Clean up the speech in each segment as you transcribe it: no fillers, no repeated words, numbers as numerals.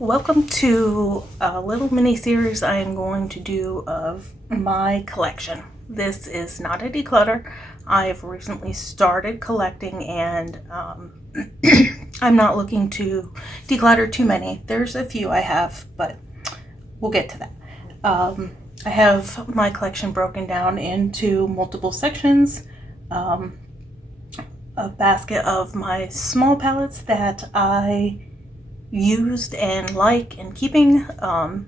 Welcome to a little mini series I am going to do of my collection. This is not a declutter. I've recently started collecting and I'm not looking to declutter too many. There's a few I have, but we'll get to that. I have my collection broken down into multiple sections. A basket of my small palettes that I used and like and keeping, a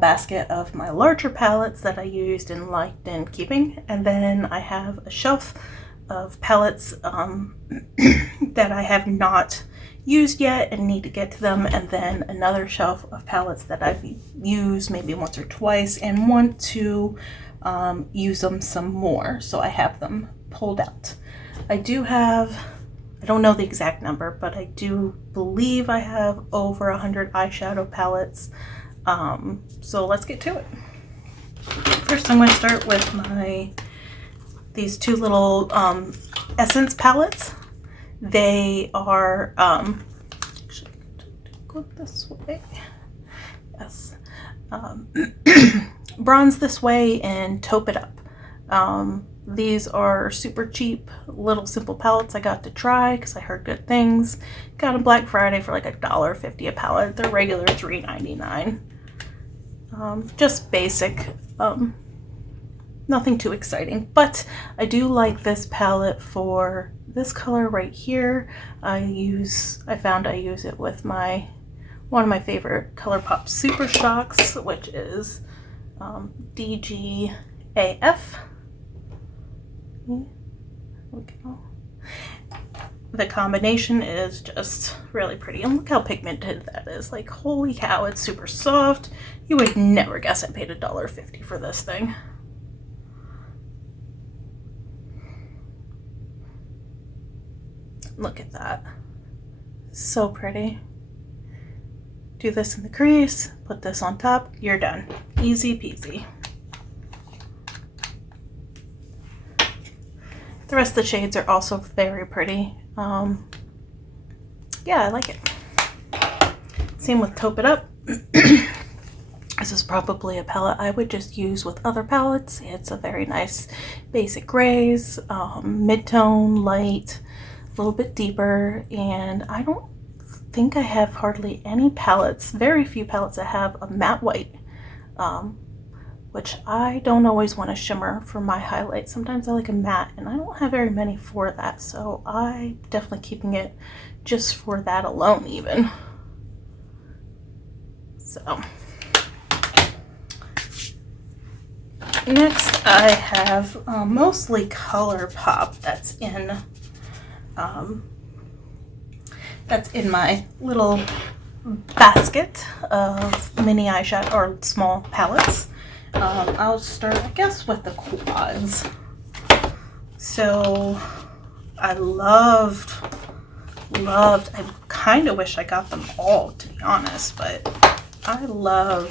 basket of my larger palettes that I used and liked and keeping, and then I have a shelf of palettes that I have not used yet and need to get to them, and then another shelf of palettes that I've used maybe once or twice and want to use them some more, so I have them pulled out. I don't know the exact number, but I do believe I have over 100 eyeshadow palettes. So let's get to it. First, I'm going to start with these two little Essence palettes. They are actually go this way. Yes, Bronze This Way and Taupe It Up. These are super cheap little simple palettes I got to try because I heard good things. Got them Black Friday for like $1.50 a palette. They're regular $3.99. Just basic, nothing too exciting, but I do like this palette for this color right here. I found I use it with one of my favorite ColourPop Super Shocks, which is DGAF. The combination is just really pretty, and look how pigmented that is. Like, holy cow, it's super soft. You would never guess I paid $1.50 for this thing. Look at that, so pretty. Do this in the crease, put this on top, you're done. Easy peasy. The rest of the shades are also very pretty. Yeah, I like it. Same with Taupe It Up. This is probably a palette I would just use with other palettes. It's a very nice basic grays, mid-tone, light, a little bit deeper, and I don't think I have hardly any palettes, very few palettes that have a matte white. Which I don't always want a shimmer for my highlight. Sometimes I like a matte, and I don't have very many for that, so I'm definitely keeping it just for that alone even. So next I have mostly ColourPop that's in my little basket of mini eyeshadow or small palettes. I'll start, I guess, with the quads. So I kind of wish I got them all, to be honest, but I love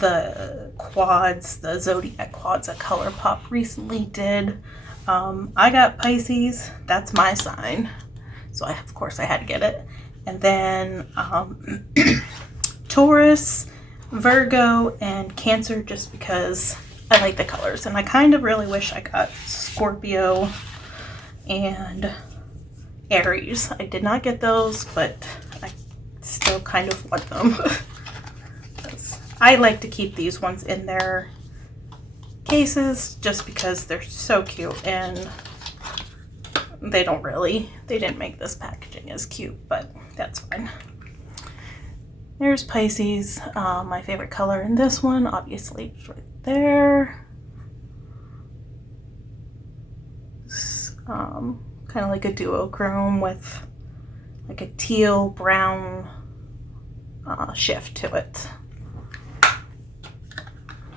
the quads, the Zodiac quads that ColourPop recently did. I got Pisces, that's my sign, so of course I had to get it. And then Taurus, Virgo, and Cancer, just because I like the colors, and I kind of really wish I got Scorpio and Aries. I did not get those, but I still kind of want them. I like to keep these ones in their cases just because they're so cute, and they didn't make this packaging as cute, but that's fine. There's Pisces, my favorite color in this one, obviously it's right there. Kind of like a duochrome with like a teal brown shift to it.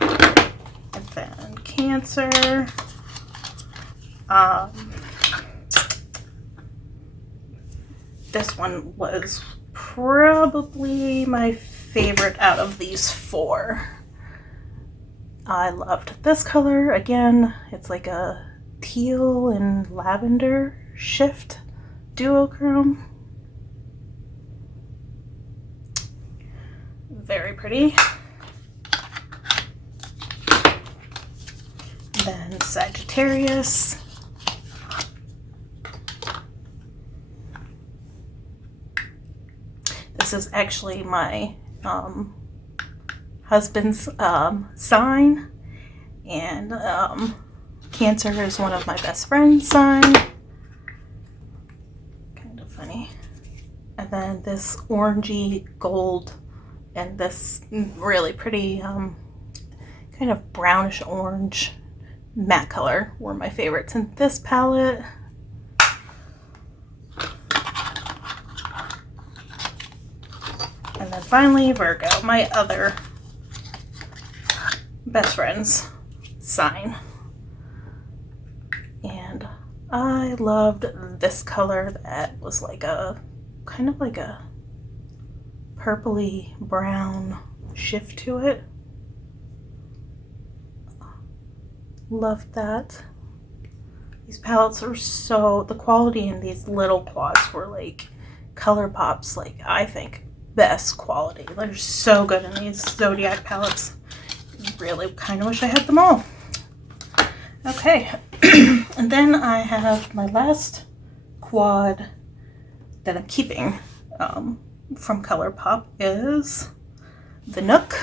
And then Cancer. This one was probably my favorite out of these four. I loved this color. Again, it's like a teal and lavender shift duochrome. very pretty. Then Sagittarius. This is actually my husband's sign, and Cancer is one of my best friend's sign. Kind of funny. And then this orangey gold and this really pretty kind of brownish orange matte color were my favorites in this palette. And then finally Virgo, my other best friend's sign. And I loved this color that was like a kind of like a purpley brown shift to it. Loved that. These palettes are so, the quality in these little quads were like ColourPop's, like, I think best quality. They're so good in these Zodiac palettes. Really kind of wish I had them all. Okay. And then I have my last quad that I'm keeping from ColourPop is the Nook.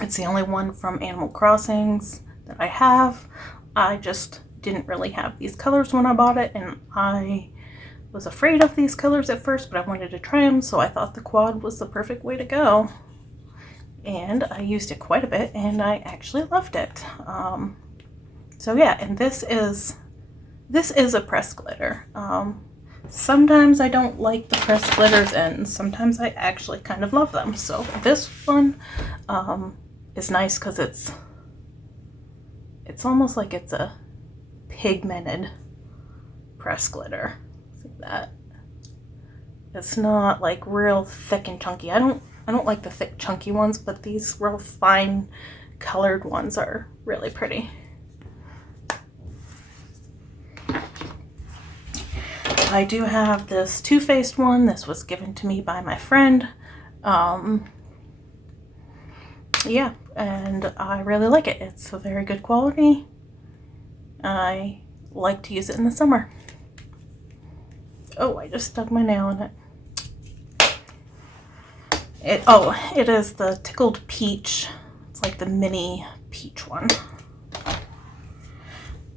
It's the only one from Animal Crossings that I have. I just didn't really have these colors when I bought it, and I was afraid of these colors at first, but I wanted to try them, so I thought the quad was the perfect way to go. And I used it quite a bit, and I actually loved it. So yeah, and this is a pressed glitter. Sometimes I don't like the pressed glitters, and sometimes I actually kind of love them. So this one is nice because it's almost like it's a pigmented pressed glitter. See that? It's not like real thick and chunky. I don't like the thick chunky ones, but these real fine colored ones are really pretty. I do have this Too Faced one. This was given to me by my friend. Yeah, and I really like it. It's a very good quality. I like to use it in the summer. Oh, I just stuck my nail in it. It is the Tickled Peach. It's like the mini peach one.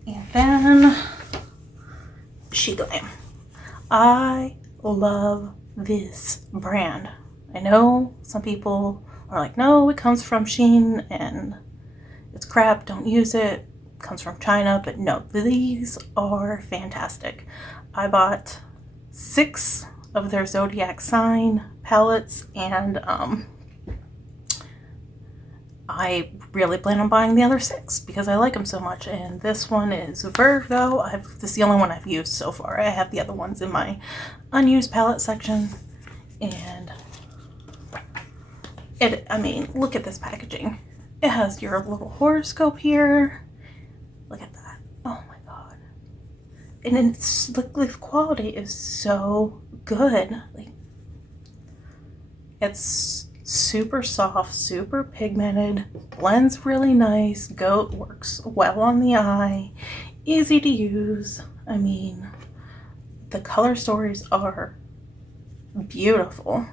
And then She Glam. I love this brand. I know some people are like, no, it comes from Shein and it's crap, don't use it. It comes from China, but no, these are fantastic. I bought 6 of their Zodiac sign palettes, and I really plan on buying the other 6 because I like them so much. And this one is Virgo. This is the only one I've used so far. I have the other ones in my unused palette section, and I mean, look at this packaging. It has your little horoscope here. Look at that. Oh my god. And it's the quality is so good. Like, it's super soft, super pigmented, blends really nice, works well on the eye, easy to use. I mean, the color stories are beautiful.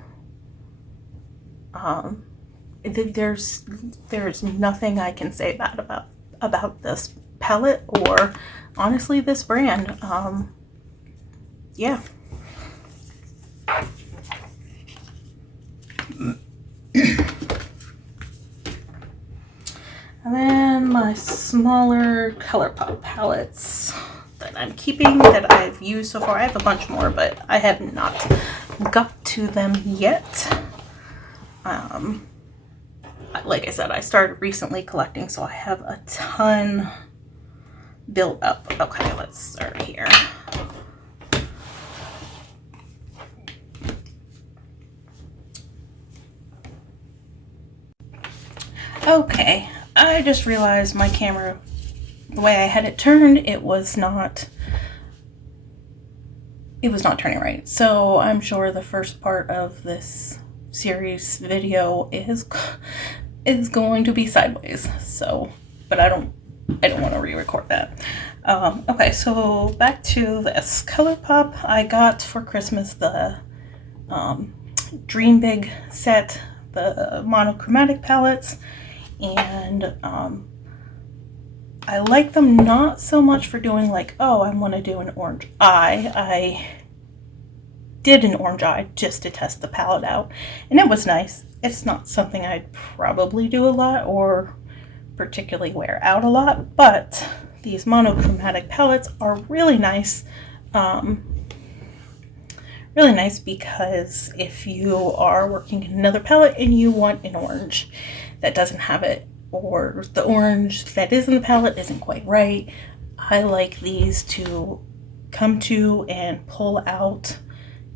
There's nothing I can say bad about this palette, or honestly this brand. Yeah. And then my smaller ColourPop palettes that I'm keeping that I've used so far. I have a bunch more, but I have not got to them yet. Like I said, I started recently collecting, so I have a ton built up. Okay, let's start here. Okay, I just realized my camera, the way I had it turned, it was not turning right. So I'm sure the first part of this series video is going to be sideways. So, but I don't want to re-record that. Okay, so back to this ColourPop. I got for Christmas the Dream Big set, the monochromatic palettes, and I like them not so much for doing like, oh, I want to do an orange eye. I did an orange eye just to test the palette out, and it was nice. It's not something I'd probably do a lot or particularly wear out a lot, but these monochromatic palettes are really nice. Really nice because if you are working in another palette and you want an orange that doesn't have it, or the orange that is in the palette isn't quite right, I like these to come to and pull out,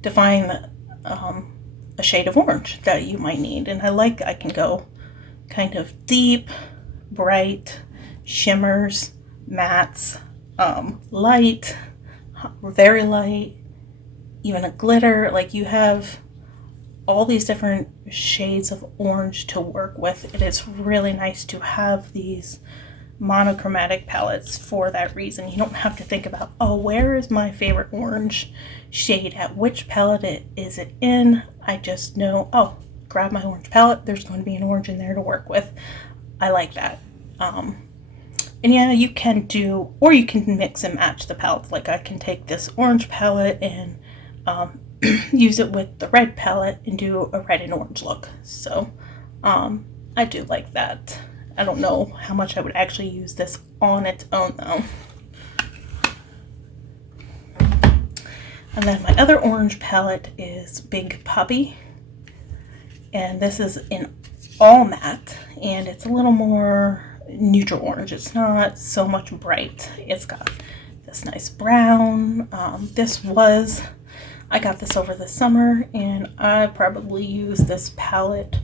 define a shade of orange that you might need. And I can go kind of deep, bright, shimmers, mattes, light, very light, even a glitter. Like, you have all these different shades of orange to work with. It is really nice to have these monochromatic palettes for that reason. You don't have to think about, oh, where is my favorite orange shade, at which palette is it in. I just know, oh, grab my orange palette, there's going to be an orange in there to work with. I like that. And yeah, you can do, or you can mix and match the palettes. Like, I can take this orange palette and use it with the red palette and do a red and orange look. So I do like that. I don't know how much I would actually use this on its own though. And then my other orange palette is Big Poppy, and this is in all matte, and it's a little more neutral orange. It's not so much bright. It's got this nice brown. I got this over the summer, and I probably use this palette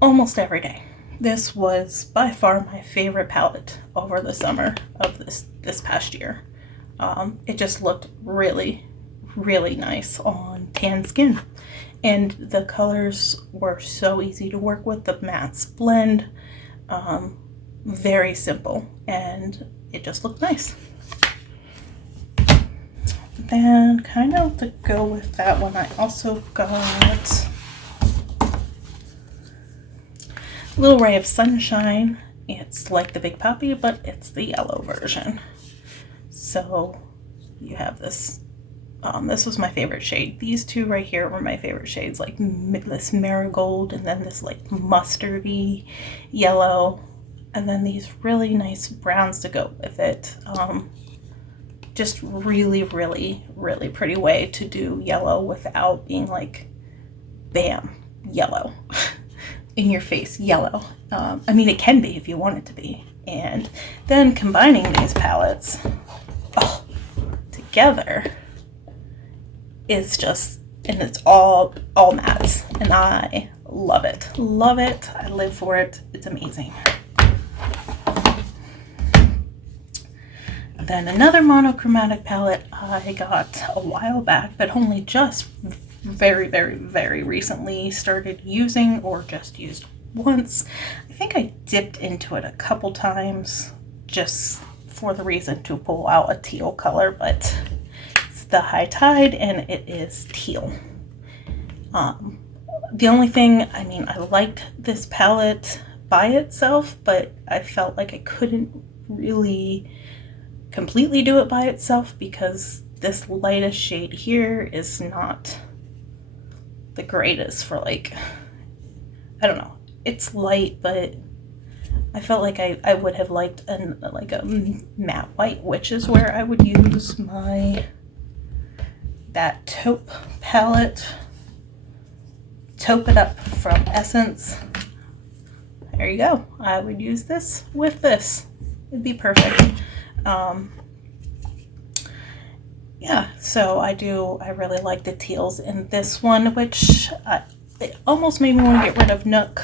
almost every day. This was by far my favorite palette over the summer of this past year. It just looked really, really nice on tan skin, and the colors were so easy to work with. The mattes blend, very simple, and it just looked nice. Then, kind of to go with that one, I also got a Little Ray of Sunshine. It's like the Big Poppy, but it's the yellow version. So you have this. This was my favorite shade. These two right here were my favorite shades, like this marigold, and then this like mustardy yellow, and then these really nice browns to go with it. Just really, really, really pretty way to do yellow without being like, bam, yellow, in your face yellow. I mean, it can be if you want it to be. And then combining these palettes together is just, and it's all mattes, and I love it. Love it. I live for it. It's amazing. Then another monochromatic palette I got a while back, but only just very, very, very recently started using, or just used once. I think I dipped into it a couple times just for the reason to pull out a teal color, but it's the High Tide, and it is teal. The only thing, I mean, I liked this palette by itself, but I felt like I couldn't really completely do it by itself because this lightest shade here is not the greatest for, like, I don't know, it's light, but I felt like I would have liked like a matte white, which is where I would use that taupe palette, Taupe It Up from Essence. There you go. I would use this with this. It'd be perfect. Yeah, so I really like the teals in this one, which it almost made me want to get rid of Nook,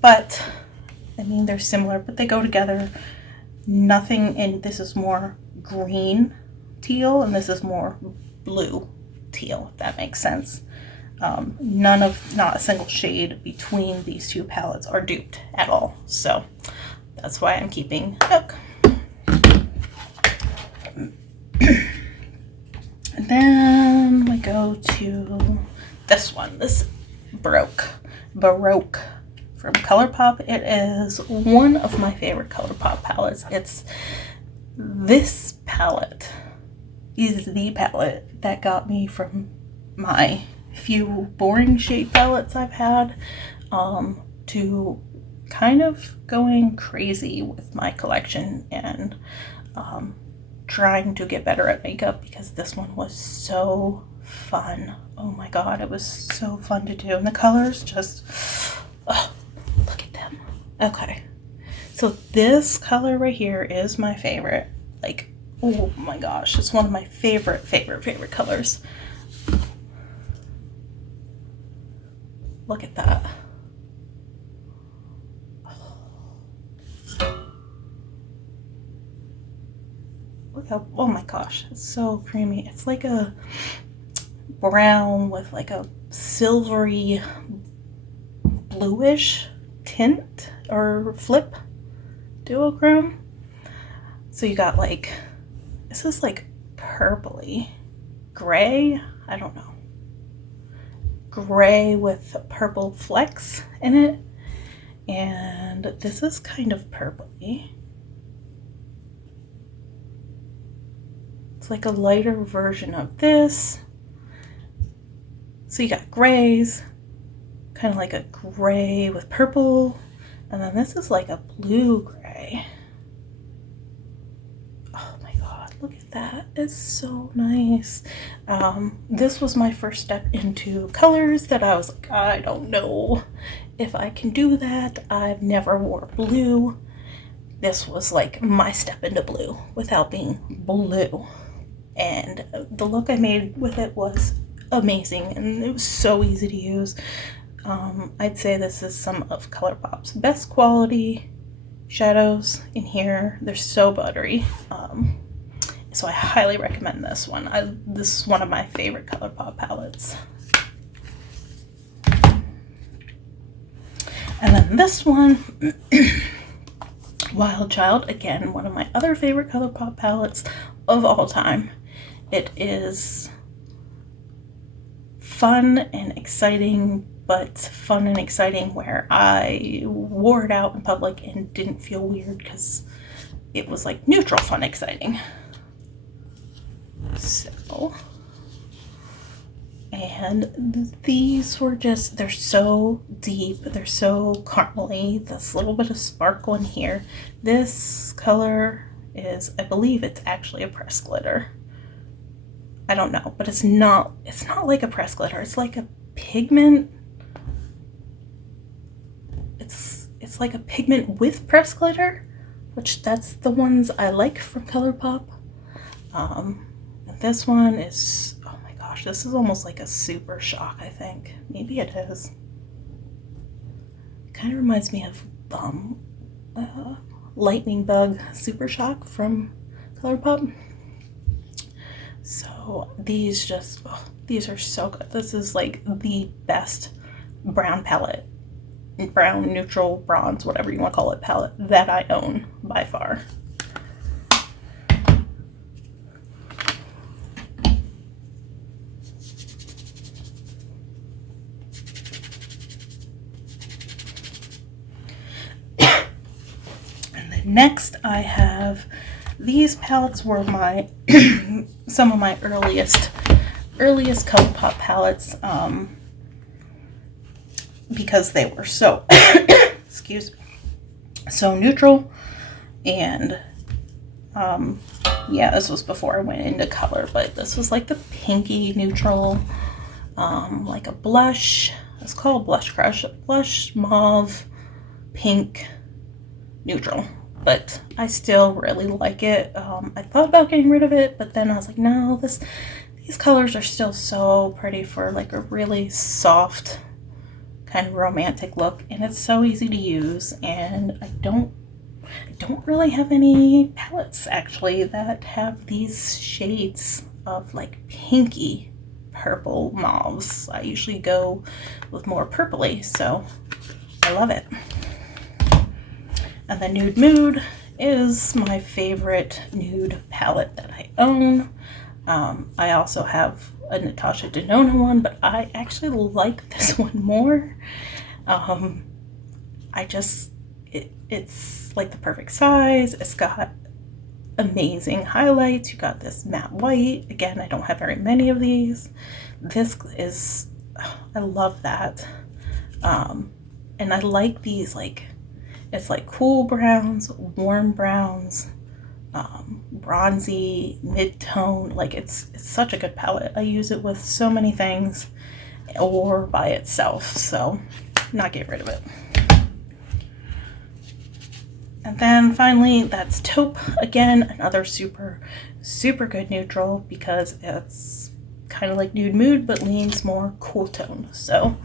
but I mean, they're similar, but they go together. Nothing, and this is more green teal, and this is more blue teal, if that makes sense. not a single shade between these two palettes are duped at all. So that's why I'm keeping Nook. And then we go to this one, this Baroque from ColourPop. It is one of my favorite ColourPop palettes. This palette is the palette that got me from my few boring shade palettes I've had to kind of going crazy with my collection and trying to get better at makeup, because this one was so fun. Oh my god, it was so fun to do, and the colors just, oh, look at them. Okay, so this color right here is my favorite. Like, oh my gosh, it's one of my favorite colors. Look at that. Look how, oh my gosh, it's so creamy. It's like a brown with like a silvery bluish tint or flip duochrome. So you got like, this is like purpley gray, I don't know, gray with purple flecks in it, and this is kind of purpley. It's like a lighter version of this. So you got grays, kind of like a gray with purple, and then this is like a blue gray. Oh my god, look at that. It's so nice. This was my first step into colors that I was like, I don't know if I can do that. I've never wore blue. This was like my step into blue without being blue. And the look I made with it was amazing, and it was so easy to use. I'd say this is some of ColourPop's best quality shadows in here. They're so buttery. So I highly recommend this one. This is one of my favorite ColourPop palettes. And then this one, Wild Child, again, one of my other favorite ColourPop palettes of all time. It is fun and exciting, but fun and exciting where I wore it out in public and didn't feel weird because it was like neutral fun exciting. So, and these were just, they're so deep, they're so caramely, this little bit of sparkle in here. This color is, I believe it's actually a pressed glitter. I don't know, but it's not like a pressed glitter. It's like a pigment. It's like a pigment with pressed glitter, which that's the ones I like from ColourPop. This one is, oh my gosh, this is almost like a Super Shock, I think. Maybe it is. It kind of reminds me of Lightning Bug Super Shock from ColourPop. So these just, oh, these are so good. This is like the best brown palette, brown, neutral, bronze, whatever you want to call it, palette that I own by far. And then next I have, these palettes were my some of my earliest ColourPop palettes, because they were so excuse me, so neutral, and yeah, this was before I went into color, but this was like the pinky neutral, like a blush. It's called Blush Crush, blush mauve pink neutral. But I still really like it. I thought about getting rid of it, but then I was like, no, these colors are still so pretty for like a really soft kind of romantic look, and it's so easy to use. And I don't really have any palettes actually that have these shades of like pinky purple mauves. I usually go with more purpley, so I love it. And the Nude Mood is my favorite nude palette that I own. I also have a Natasha Denona one, but I actually like this one more. It's like the perfect size. It's got amazing highlights. You got this matte white. Again, I don't have very many of these. This is, I love that. And I like these, like, it's like cool browns, warm browns, bronzy, mid-tone. Like, it's such a good palette. I use it with so many things or by itself, so not get rid of it. And then finally, that's Taupe. Again, another super good neutral, because it's kind of like Nude Mood but leans more cool tone. So,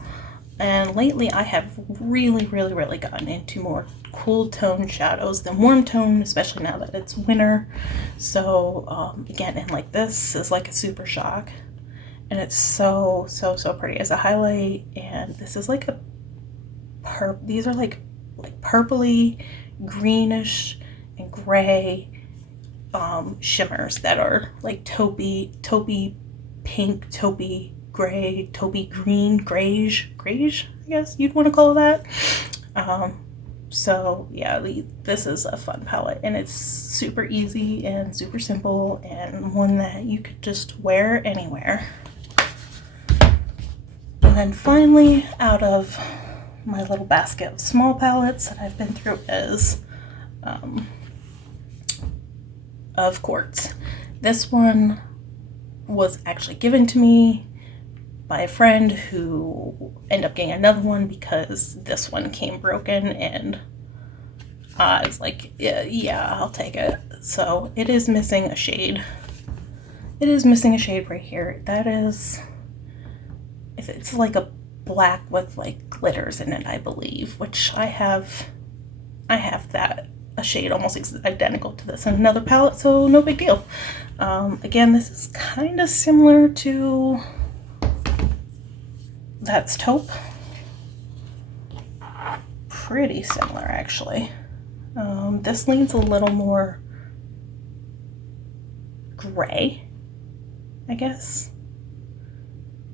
and lately I have really gotten into more cool tone shadows than warm tone, especially now that it's winter. So again, and like this is like a super shock, and it's so pretty as a highlight. And this is like these are like purpley, greenish and gray shimmers that are like taupey pink, taupey gray, taupey green, grayish, I guess you'd want to call that. So yeah, this is a fun palette, and it's super easy and super simple, and one that you could just wear anywhere. And then finally, out of my little basket of small palettes that I've been through is of Quartz. This one was actually given to me by a friend who ended up getting another one because this one came broken, and I was like, yeah, I'll take it. So it is missing a shade. It is missing a shade right here. That is, it's like a black with like glitters in it, I believe, which I have that, a shade almost identical to this in another palette, so no big deal. Again, this is kind of similar to that's Taupe. Pretty similar, actually. This leans a little more gray, I guess,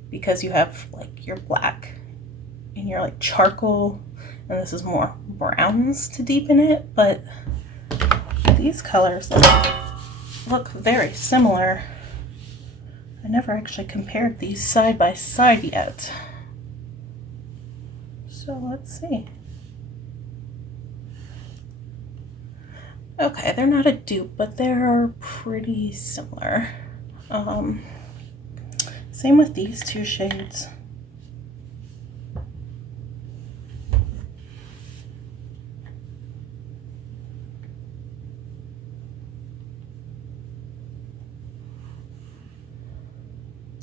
because you have like your black and your like charcoal, and this is more browns to deepen it, but these colors look very similar. I never actually compared these side by side yet. So let's see. Okay, they're not a dupe, but they're pretty similar. Same with these two shades.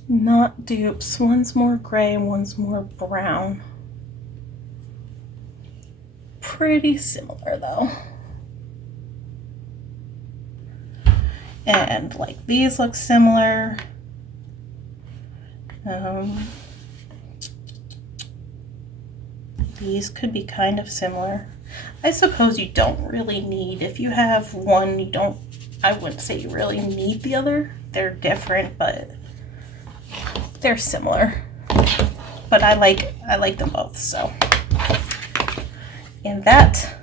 Not dupes. One's more gray and one's more brown. Pretty similar though. And like these look similar. These could be kind of similar. I suppose you don't really need, if you have one, you don't, I wouldn't say you really need the other. They're different, but they're similar. But I like them both, so. And that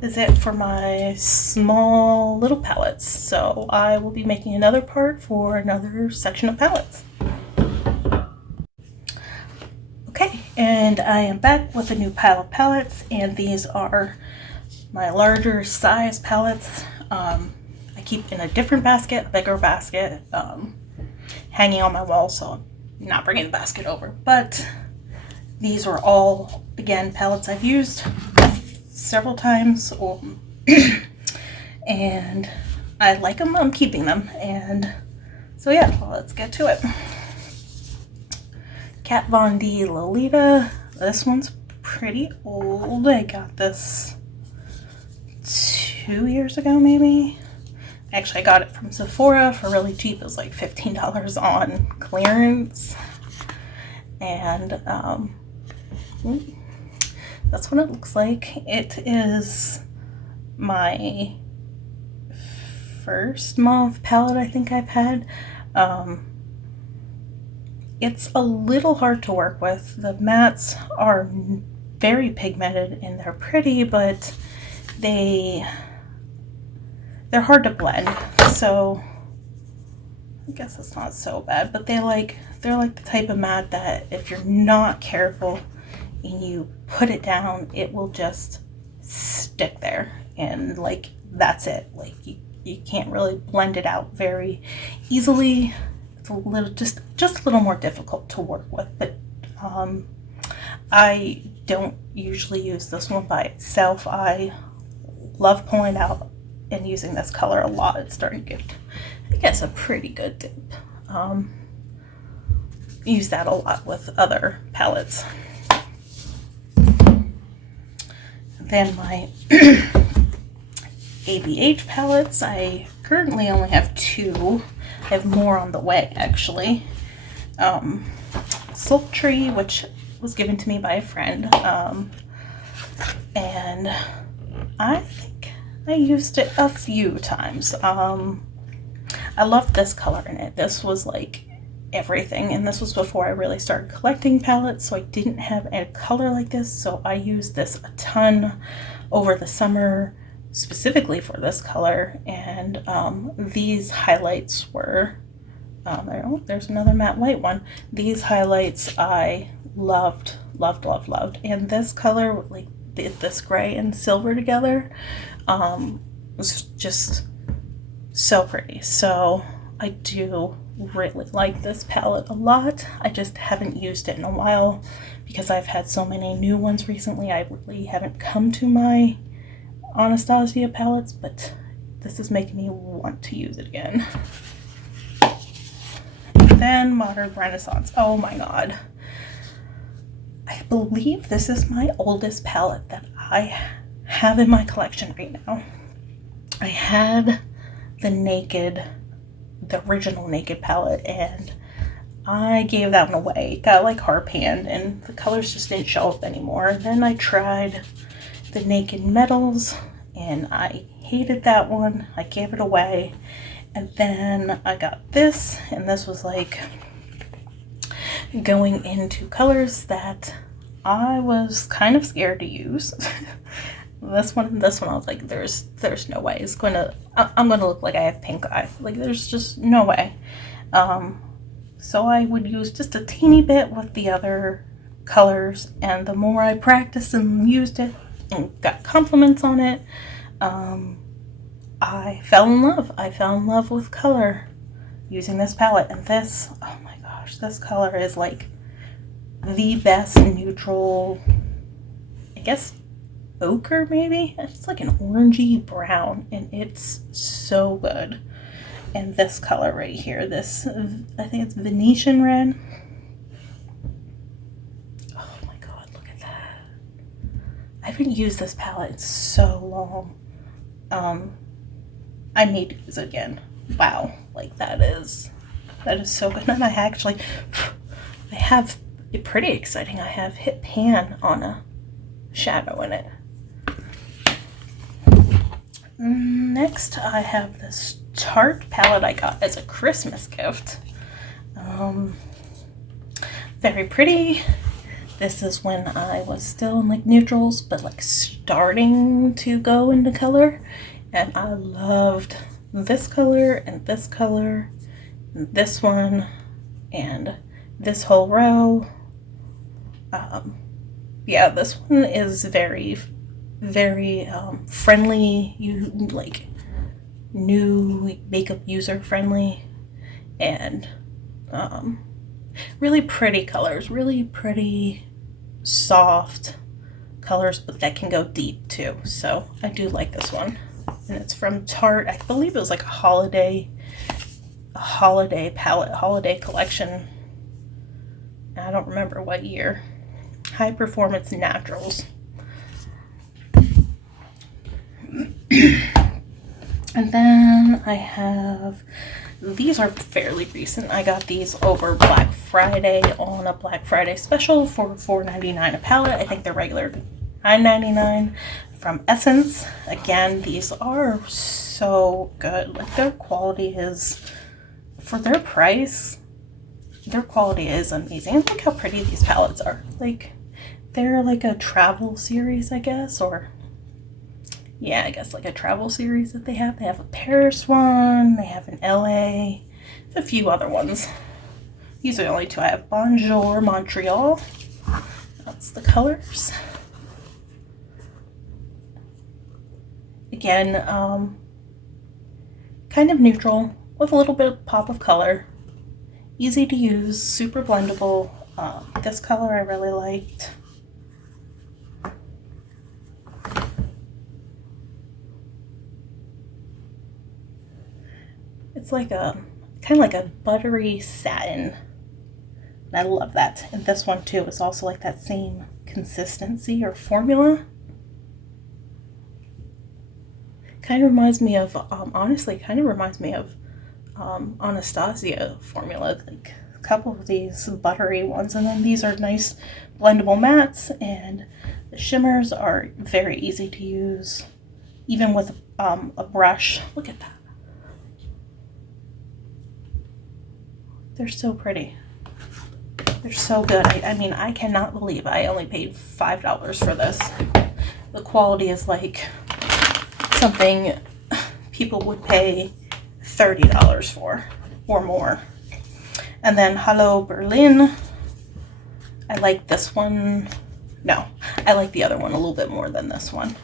is it for my small little palettes. So I will be making another part for another section of palettes. Okay, and I am back with a new pile of palettes, and these are my larger size palettes. I keep in a different basket, a bigger basket, hanging on my wall, so I'm not bringing the basket over. But these are all, again, palettes I've used several times, and I like them. I'm keeping them, and so yeah, well, let's get to it. Kat Von D Lolita. This one's pretty old. I got this 2 years ago, maybe. Actually, I got it from Sephora for really cheap. It was like $15 on clearance. And that's what it looks like. It is my first mauve palette I think I've had. It's a little hard to work with. The mattes are very pigmented and they're pretty, but they're hard to blend. So I guess it's not so bad, but they're like the type of matte that if you're not careful and you put it down, it will just stick there, and like that's it. Like you can't really blend it out very easily. It's a little just a little more difficult to work with, but I don't usually use this one by itself. I love pulling out and using this color a lot. It's starting to get, I guess, a pretty good dip. Use that a lot with other palettes. Then my ABH palettes, I currently only have 2. I have more on the way, actually. Sultry, which was given to me by a friend, and I think I used it a few times. I loved this color in it. This was like everything, and this was before I really started collecting palettes, so I didn't have a color like this, so I used this a ton over the summer specifically for this color. And these highlights were there's another matte white one. These highlights I loved, and this color, like this gray and silver together, was just so pretty. So I do really like this palette a lot. I just haven't used it in a while because I've had so many new ones recently. I really haven't come to my Anastasia palettes, but this is making me want to use it again. Then Modern Renaissance. Oh my god. I believe this is my oldest palette that I have in my collection right now. I had the original Naked palette, and I gave that one away. It got like hard panned and the colors just didn't show up anymore. Then I tried the Naked Metals and I hated that one. I gave it away. And then I got this, and this was like going into colors that I was kind of scared to use. This one I was like, there's no way I'm gonna look like I have pink eye. Like there's just no way. So I would use just a teeny bit with the other colors, and the more I practiced and used it and got compliments on it, I fell in love. I fell in love with color using this palette. And this, oh my gosh, this color is like the best neutral, I guess ochre maybe? It's like an orangey brown, and it's so good. And this color right here, this, I think it's Venetian red. Oh my god, look at that. I haven't used this palette in so long. I need to use it again. Wow, like that is so good. And I have it pretty exciting. I have hit pan on a shadow in it. Next, I have this Tarte palette I got as a Christmas gift. Very pretty. This is when I was still in like neutrals, but like starting to go into color. And I loved this color and this color and this one and this whole row. Yeah, this one is very, very friendly. You like new makeup user friendly, and really pretty colors, really pretty soft colors, but that can go deep too. So I do like this one. And it's from Tarte. I believe it was like a holiday palette, holiday collection. I don't remember what year. High Performance Naturals. And then I have, these are fairly recent. I got these over Black Friday on a Black Friday special for $4.99 a palette. I think they're regular $9.99 from Essence. Again, these are so good. Like, their quality is, for their price, their quality is amazing. And look how pretty these palettes are. Like, they're like a travel series, I guess, or yeah, I guess like a travel series that they have. They have a Paris one, they have an LA, a few other ones. These are the only two I have. Bonjour Montreal. That's the colors. Again, kind of neutral with a little bit of pop of color. Easy to use, super blendable. This color I really liked. It's like a kind of like a buttery satin. And I love that. And this one too is also like that same consistency or formula. Kind of reminds me of, honestly, kind of reminds me of Anastasia formula. Like a couple of these buttery ones, and then these are nice blendable mattes, and the shimmers are very easy to use, even with a brush. Look at that. They're so pretty. They're so good. I mean, I cannot believe I only paid $5 for this. The quality is like something people would pay $30 for or more. And then Hello Berlin. I like this one. No, I like the other one a little bit more than this one.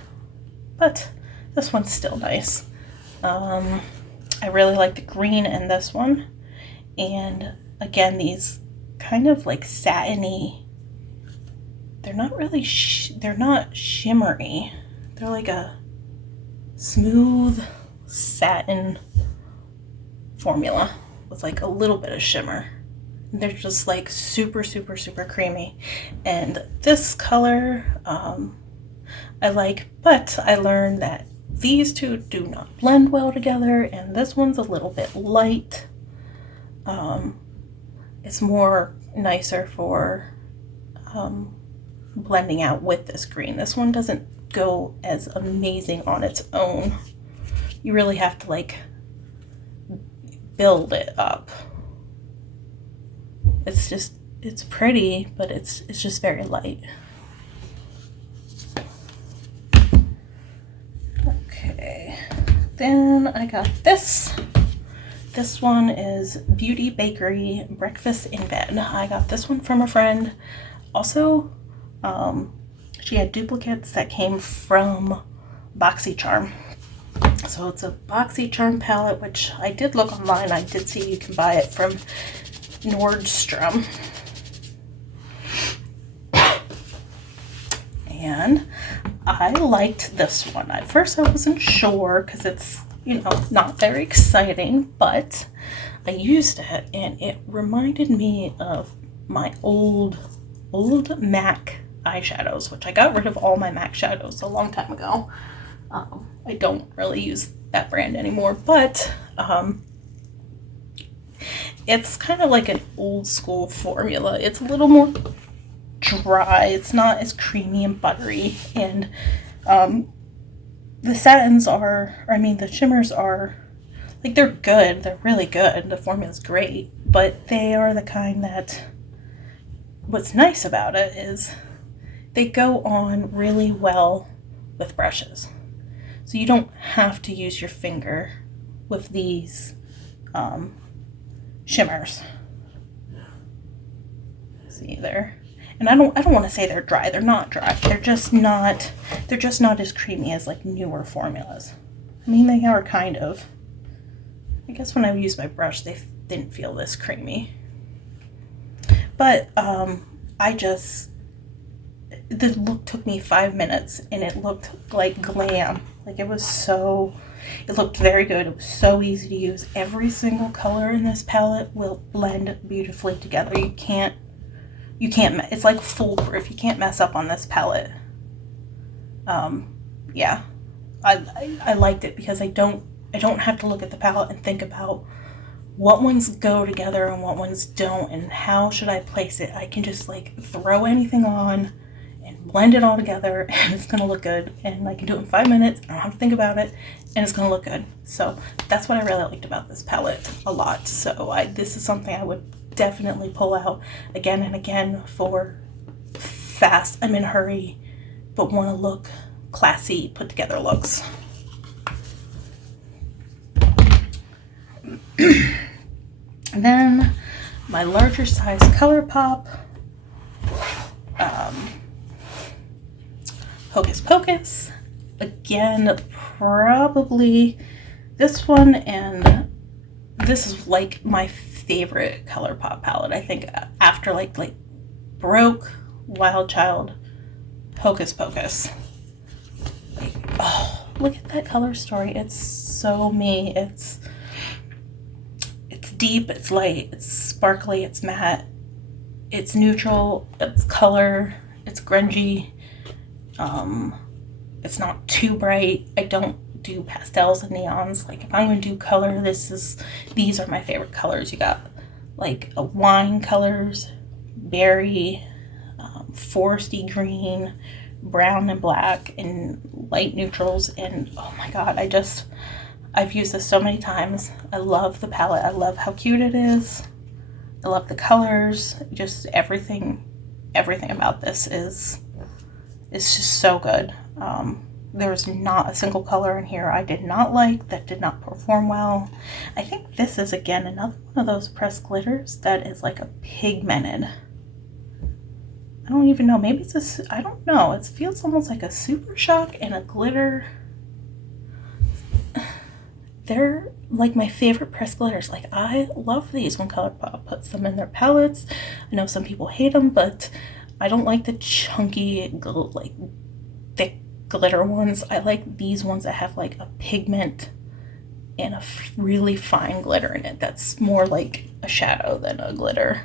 But this one's still nice. I really like the green in this one. And again, these kind of like satiny, they're not really, they're not shimmery. They're like a smooth satin formula with like a little bit of shimmer. They're just like super, super, super creamy. And this color, I like, but I learned that these two do not blend well together, and this one's a little bit light. It's more nicer for blending out with this green. This one doesn't go as amazing on its own. You really have to like build it up. It's just, it's pretty, but it's just very light. Okay, then I got this. This one is Beauty Bakery Breakfast in Bed. I got this one from a friend. Also, she had duplicates that came from BoxyCharm. So it's a BoxyCharm palette, which I did look online. I did see you can buy it from Nordstrom. And I liked this one. At first I wasn't sure because it's, you know, not very exciting, but I used it and it reminded me of my old MAC eyeshadows, which I got rid of all my MAC shadows a long time ago. I don't really use that brand anymore, but it's kind of like an old school formula. It's a little more dry. It's not as creamy and buttery, and the satins are, or I mean the shimmers are, like, they're good. They're really good. The formula's great, but they are the kind that, what's nice about it is they go on really well with brushes. So you don't have to use your finger with these shimmers. See there? And I don't want to say they're dry. They're not dry. They're just not as creamy as like newer formulas. I mean, they are kind of. I guess when I used my brush, they didn't feel this creamy. But the look took me 5 minutes and it looked like glam. Like, it looked very good. It was so easy to use. Every single color in this palette will blend beautifully together. You can't, it's like foolproof. You can't mess up on this palette. Yeah, I liked it because I don't I don't have to look at the palette and think about what ones go together and what ones don't and how should I place it. I can just like throw anything on and blend it all together and it's gonna look good, and I can do it in 5 minutes. I don't have to think about it and it's gonna look good. So that's what I really liked about this palette a lot. So this is something I would definitely pull out again and again for fast, I'm in a hurry, but want to look classy, put together looks. Then my larger size ColourPop Hocus Pocus. Again, probably this one, and this is like my favorite ColourPop palette. I think after like Baroque, Wild Child, Hocus Pocus. Like, oh, look at that color story. It's so me. It's deep, it's light, it's sparkly, it's matte, it's neutral, it's color, it's grungy, it's not too bright. I don't do pastels and neons. Like if I'm going to do color, these are my favorite colors. You got like a wine colors, berry, foresty green, brown and black, and light neutrals, and oh my god, I've used this so many times. I love the palette. I love how cute it is. I love the colors. Just everything about this is just so good. There's not a single color in here I did not like, that did not perform well. I think this is, again, another one of those pressed glitters that is like a pigmented. I don't even know. Maybe it's I don't know. It feels almost like a Super Shock and a glitter. They're like my favorite pressed glitters. Like I love these when ColourPop puts them in their palettes. I know some people hate them, but I don't like the chunky, like thick glitter ones. I like these ones that have like a pigment and a really fine glitter in it. That's more like a shadow than a glitter,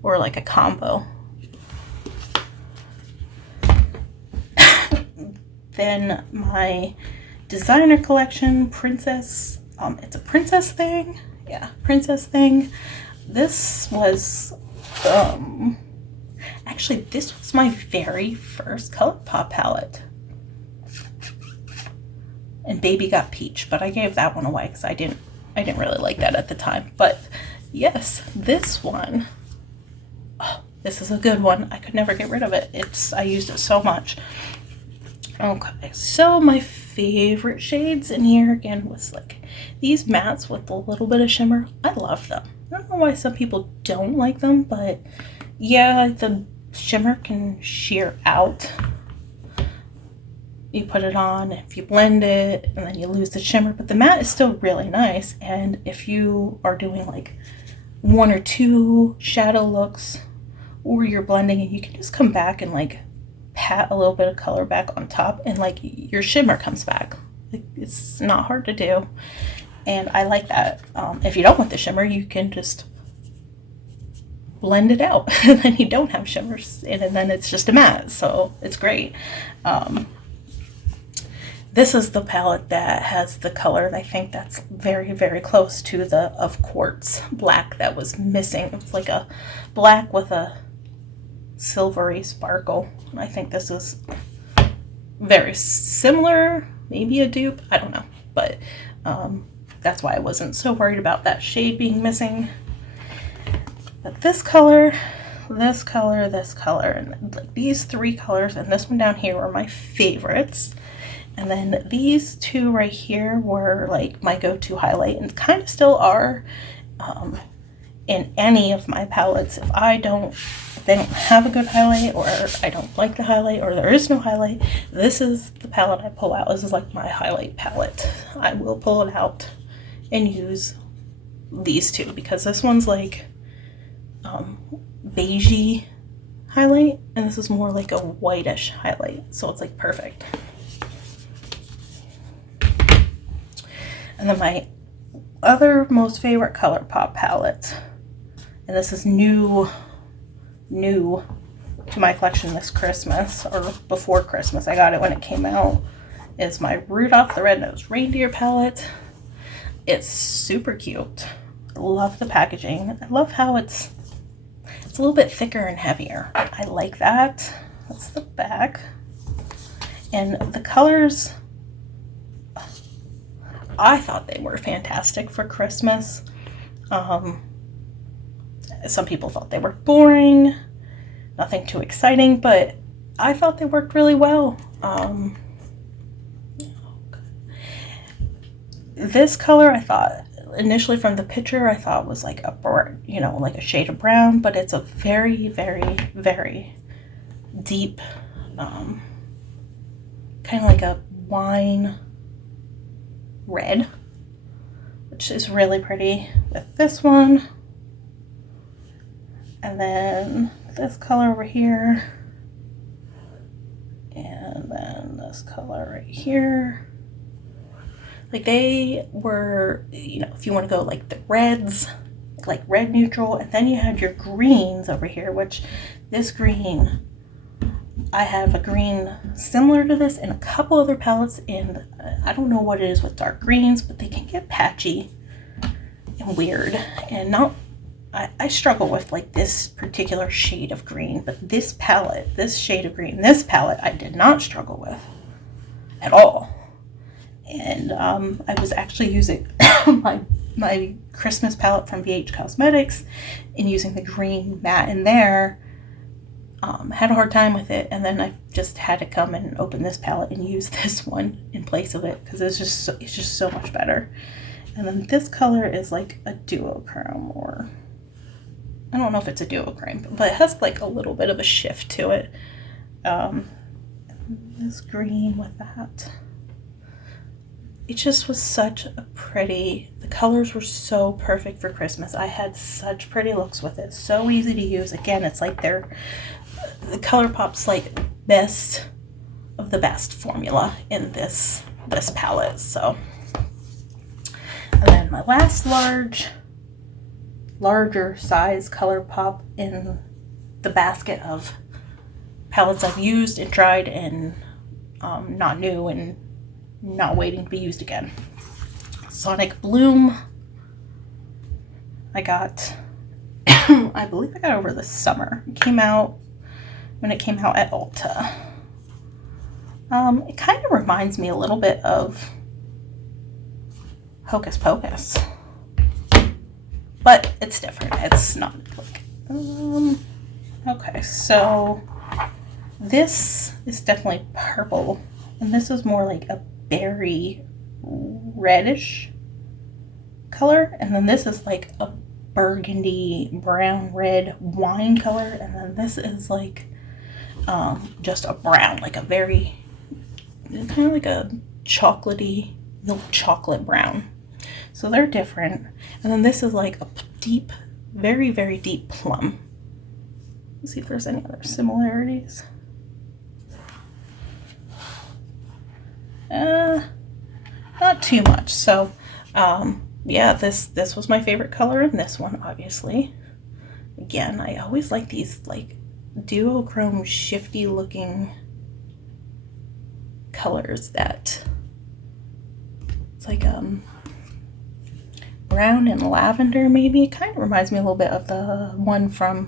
or like a combo. Then my designer collection, Princess. It's a princess thing. Yeah, princess thing. This was, actually, this was my very first ColourPop palette. And Baby Got Peach, but I gave that one away because I didn't really like that at the time. But yes, this one, oh, this is a good one. I could never get rid of it. I used it so much. Okay, so my favorite shades in here again was like these mattes with a little bit of shimmer. I love them. I don't know why some people don't like them, but yeah, the shimmer can sheer out. You put it on, if you blend it, and then you lose the shimmer, but the matte is still really nice. And if you are doing like 1 or 2 shadow looks, or you're blending it, you can just come back and like pat a little bit of color back on top, and like your shimmer comes back. Like, it's not hard to do, and I like that. If you don't want the shimmer, you can just blend it out and then you don't have shimmers in it, and then it's just a matte, so it's great. This is the palette that has the color, I think that's very, very close to the Of Quartz black that was missing. It's like a black with a silvery sparkle. I think this is very similar, maybe a dupe, I don't know, but that's why I wasn't so worried about that shade being missing. But this color, this color, this color, and like these 3 colors and this one down here were my favorites. And then these 2 right here were like my go-to highlight, and kind of still are in any of my palettes. If they don't have a good highlight, or I don't like the highlight, or there is no highlight, this is the palette I pull out. This is like my highlight palette. I will pull it out and use these 2, because this one's like beigey highlight, and this is more like a whitish highlight, so it's like perfect. And then my other most favorite ColourPop palette, and this is new to my collection this Christmas, or before Christmas, I got it when it came out, is my Rudolph the Red-Nosed Reindeer palette. It's super cute. I love the packaging. I love how it's a little bit thicker and heavier. I like that. That's the back. And the colors, I thought they were fantastic for Christmas. Some people thought they were boring, nothing too exciting, but I thought they worked really well. This color, I thought initially from the picture, I thought was like like a shade of brown, but it's a very, very, very deep, kind of like a wine red, which is really pretty with this one. And then this color over here, and then this color right here. Like they were, if you want to go like the reds, like red neutral, and then you had your greens over here, which this green, I have a green similar to this in a couple other palettes, and I don't know what it is with dark greens, but they can get patchy and weird, and I struggle with like this particular shade of green, but this palette, this shade of green, this palette, I did not struggle with at all. And I was actually using my Christmas palette from VH Cosmetics and using the green matte in there. Had a hard time with it, and then I just had to come and open this palette and use this one in place of it because it's just so much better. And then this color is like a duochrome, or I don't know if it's a duochrome, but it has like a little bit of a shift to it. This green with that. It just was such a pretty, the colors were so perfect for Christmas. I had such pretty looks with it. So easy to use. Again, it's like the ColourPop's like best of the best formula in this palette. So, and then my last larger size ColourPop in the basket of palettes I've used and tried and not new and not waiting to be used again. Sonic Bloom. I got, I believe I got over the summer. It came out when it came out at Ulta. It kind of reminds me a little bit of Hocus Pocus, but it's different. It's not like, okay, so this is definitely purple, and this is more like a berry reddish color, and then this is like a burgundy brown red wine color, and then this is like just a brown, like a very kind of like a chocolatey milk chocolate brown. So they're different. And then this is like a deep, very, very deep plum. Let's see if there's any other similarities. Not too much. So, yeah, this was my favorite color in this one, obviously. Again, I always like these like duochrome shifty looking colors that it's like brown and lavender maybe. It kind of reminds me a little bit of the one from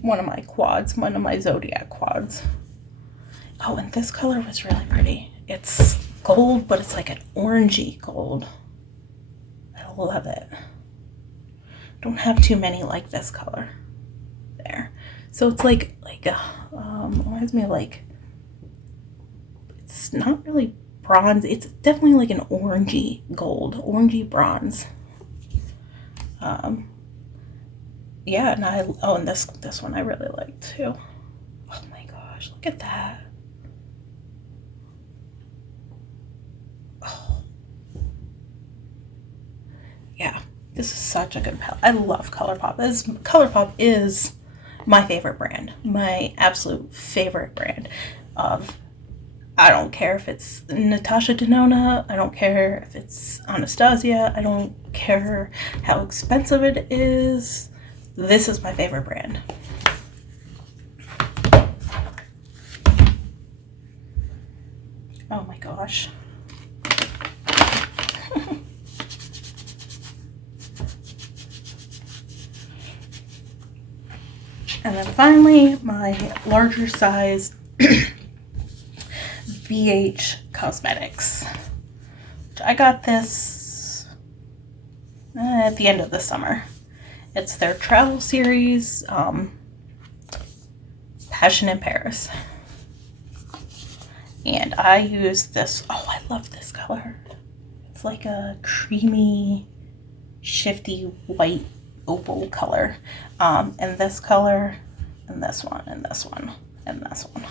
one of my quads, one of my Zodiac quads. Oh, and this color was really pretty. It's gold, but it's like an orangey gold. I love it. Don't have too many like this color. There. So it's like reminds me of like, it's not really bronze. It's definitely like an orangey gold, orangey bronze. Yeah, and and this one I really like too. Oh my gosh, look at that. Oh. Yeah, this is such a good palette. I love ColourPop. ColourPop is my favorite brand, my absolute favorite brand of. I don't care if it's Natasha Denona. I don't care if it's Anastasia. I don't care how expensive it is. This is my favorite brand. Oh my gosh. And then finally, my larger size BH Cosmetics. I got this at the end of the summer. It's their travel series, Passion in Paris. And I use this, oh, I love this color. It's like a creamy, shifty white opal color. And this color, and this one, and this one, and this one.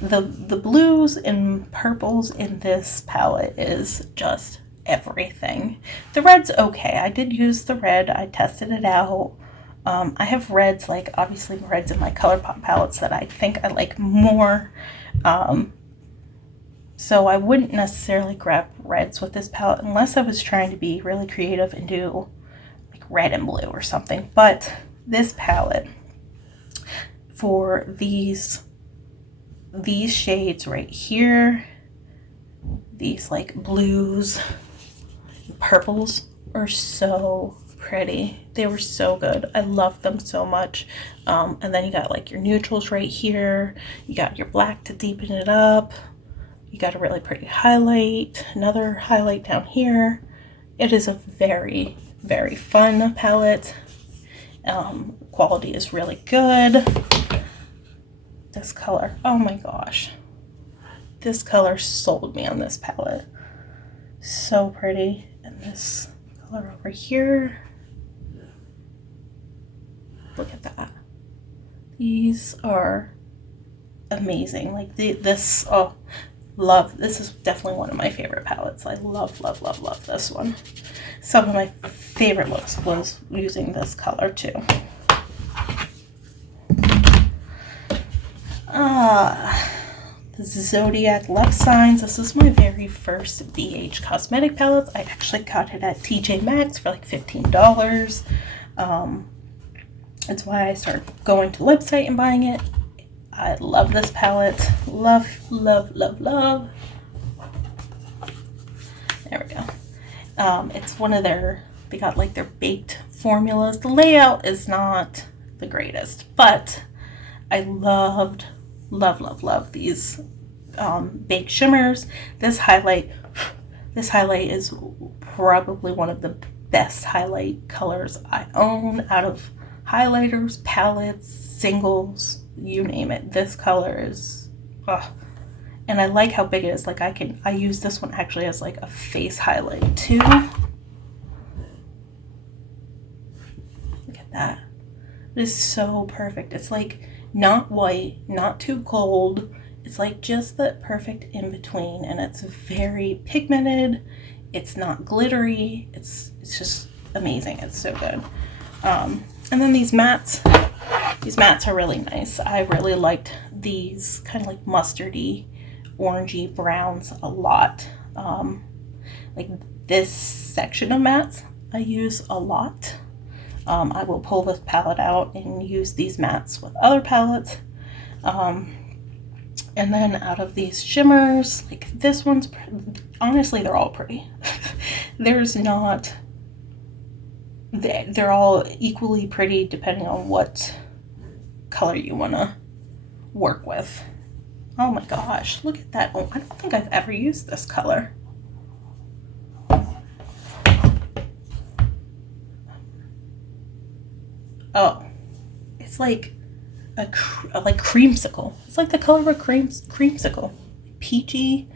The blues and purples in this palette is just everything. The red's okay. I did use the red. I tested it out. I have reds, like obviously reds in my ColourPop palettes that I think I like more. So I wouldn't necessarily grab reds with this palette unless I was trying to be really creative and do like red and blue or something. But this palette, for these shades right here, these like blues, purples are so pretty. They were so good. I love them so much. And then you got like your neutrals right here. You got your black to deepen it up. You got a really pretty highlight, another highlight down here. It is a very, very fun palette. Quality is really good. This color, oh my gosh. This color sold me on this palette. So pretty. And this color over here. Look at that. These are amazing. Like this, oh, love. This is definitely one of my favorite palettes. I love, love, love, love this one. Some of my favorite looks was using this color too. The Zodiac Love Signs. This is my very first BH cosmetic palette. I actually got it at TJ Maxx for like $15. That's why I started going to the website and buying it. I love this palette. Love, love, love, love. There we go. It's one of their, they got like their baked formulas. The layout is not the greatest, but I loved, love, love, love these baked shimmers. This highlight is probably one of the best highlight colors I own out of highlighters, palettes, singles, you name it. This color is, and I like how big it is. Like I use this one actually as like a face highlight too. Look at that. It is so perfect. It's like not white, not too cold. It's like just the perfect in between, and it's very pigmented. It's not glittery. It's just amazing. It's so good. And then these mattes are really nice. I really liked these kind of like mustardy, orangey browns a lot. Like this section of mattes I use a lot. I will pull this palette out and use these mattes with other palettes. And then out of these shimmers, like this one's, honestly, they're all pretty. There's not, they're all equally pretty depending on what color you want to work with. Oh my gosh, look at that. Oh, I don't think I've ever used this color. Oh, it's like like creamsicle. It's like the color of a creamsicle. Peachy,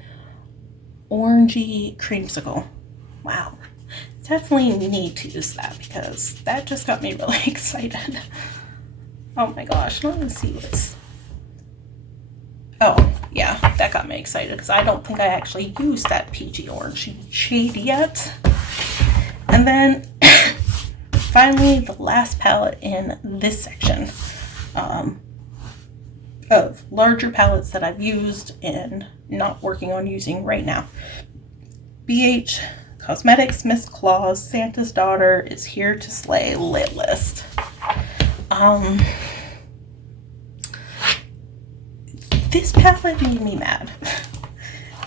orangey creamsicle. Wow. Definitely need to use that because that just got me really excited. Oh my gosh, let me see what's... Oh, yeah, that got me excited because I don't think I actually used that peachy orangey shade yet. And then finally, the last palette in this section of larger palettes that I've used and not working on using right now. BH Cosmetics Miss Claus Santa's Daughter is Here to Slay Lit List. This palette made me mad.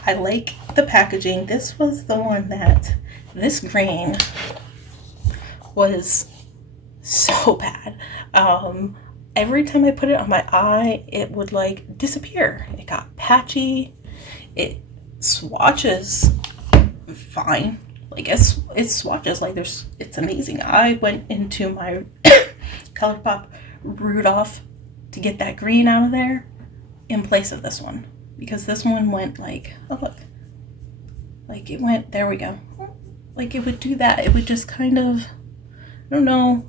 I like the packaging. This was the one that, this green was so bad. Every time I put it on my eye, it would like disappear. It got patchy. It swatches fine. Like it swatches like it's amazing. I went into my ColourPop Rudolph to get that green out of there in place of this one, because this one went like, oh look, like it went, there we go. Like it would do that. It would just kind of, I don't know,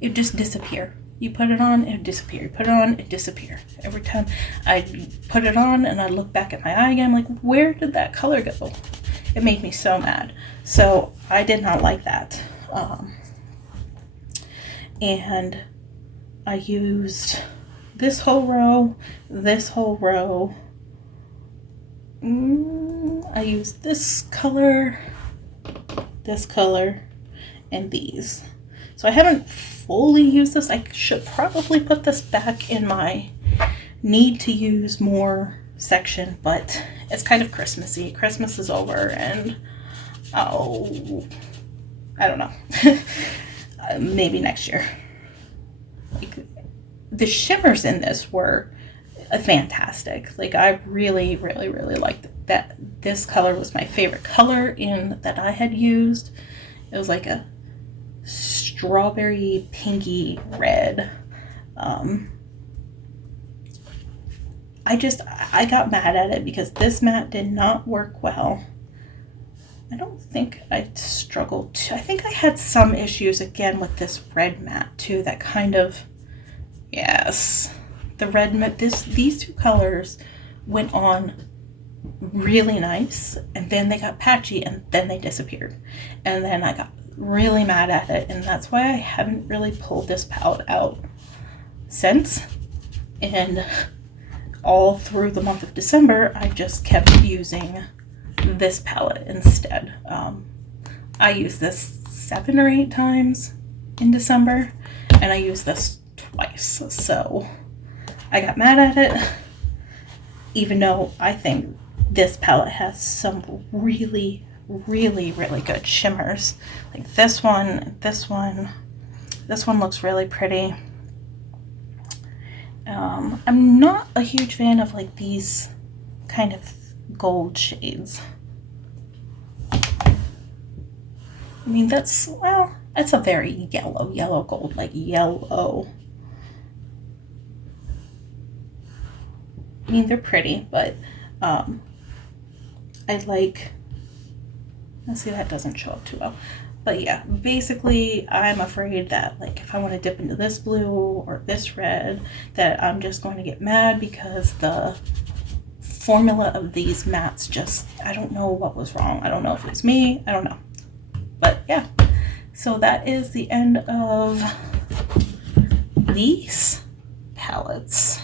it would just disappear. You put it on, it would disappear. You put it on, it disappear. Every time I put it on and I look back at my eye again, I'm like, where did that color go? It made me so mad. So I did not like that. And I used this whole row, I used this color, and these. So I haven't fully used this. I should probably put this back in my need to use more section, but it's kind of Christmassy. Christmas is over, and oh, I don't know. Maybe next year. Like, the shimmers in this were fantastic. Like I really liked that. This color was my favorite color that I had used. It was like a strawberry pinky red. I got mad at it because this matte did not work well. I don't think I struggled to, I think I had some issues again with this red matte too, that kind of, yes, the red matte, these two colors went on really nice, and then they got patchy, and then they disappeared, and then I got really mad at it, and that's why I haven't really pulled this palette out since. And all through the month of December, I just kept using this palette instead. I used this 7 or 8 times in December, and I used this twice, so I got mad at it, even though I think this palette has some really good shimmers. Like this one looks really pretty. I'm not a huge fan of like these kind of gold shades. I mean, that's a very yellow gold, like yellow. I mean, they're pretty, but I like, let's see, that doesn't show up too well. But yeah, basically, I'm afraid that like if I want to dip into this blue or this red, that I'm just going to get mad because the formula of these mattes just, I don't know what was wrong. I don't know if it was me. I don't know. But yeah, so that is the end of these palettes,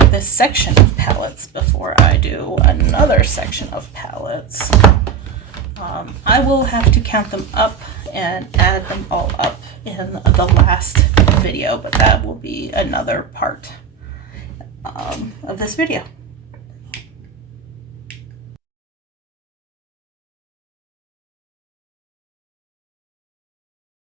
or this section of palettes, before I do another section of palettes. I will have to count them up and add them all up in the last video, but that will be another part of this video.